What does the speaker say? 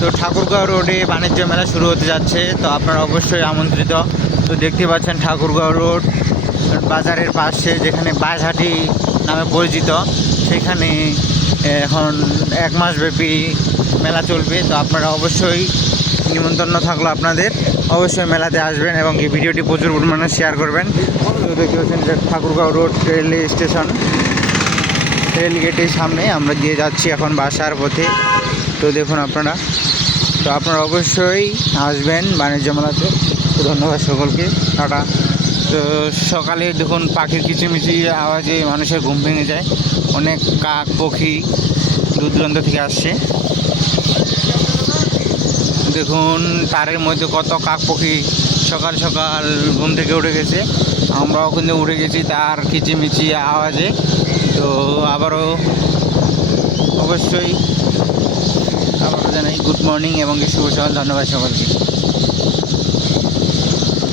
তো ঠাকুরগাঁও রোডে বাণিজ্য মেলা শুরু হতে যাচ্ছে, তো আপনারা অবশ্যই আমন্ত্রিত। তো দেখতে পাচ্ছেন ঠাকুরগাঁও রোড বাজারের পাশে যেখানে বাঁশহাটি নামে পরিচিত, সেখানে এখন 1 মাস ব্যাপী মেলা চলবে। তো আপনারা অবশ্যই নিমন্ত্রণ থাকলো আপনাদের, অবশ্যই মেলাতে আসবেন এবং এই ভিডিওটি প্রচুর পরিমাণে শেয়ার করবেন। তো দেখতে পাচ্ছেন যে Thakurgaon road rail station, rail গেটের সামনে আমরা দিয়ে যাচ্ছি এখন বাসার পথে। তো দেখুন আপনারা, তো আপনারা অবশ্যই আসবেন বাণিজ্য মেলাতে। তো ধন্যবাদ সকলকে, টাটা। তো সকালে দেখুন পাখির কিচিমিচি আওয়াজে মানুষের ঘুম ভেঙে যায়, অনেক কাক পক্ষী দূর দূরান্ত থেকে আসছে। দেখুন তারের মধ্যে কত কাক পক্ষী সকাল সকাল ঘুম থেকে উঠে গেছে, আমরাও কিন্তু উঠে গেছি তার কিচিমিচি আওয়াজে। তো আবারও অবশ্যই আবারও জানাই গুড মর্নিং এবং শুভ সকাল, ধন্যবাদ সকলকে।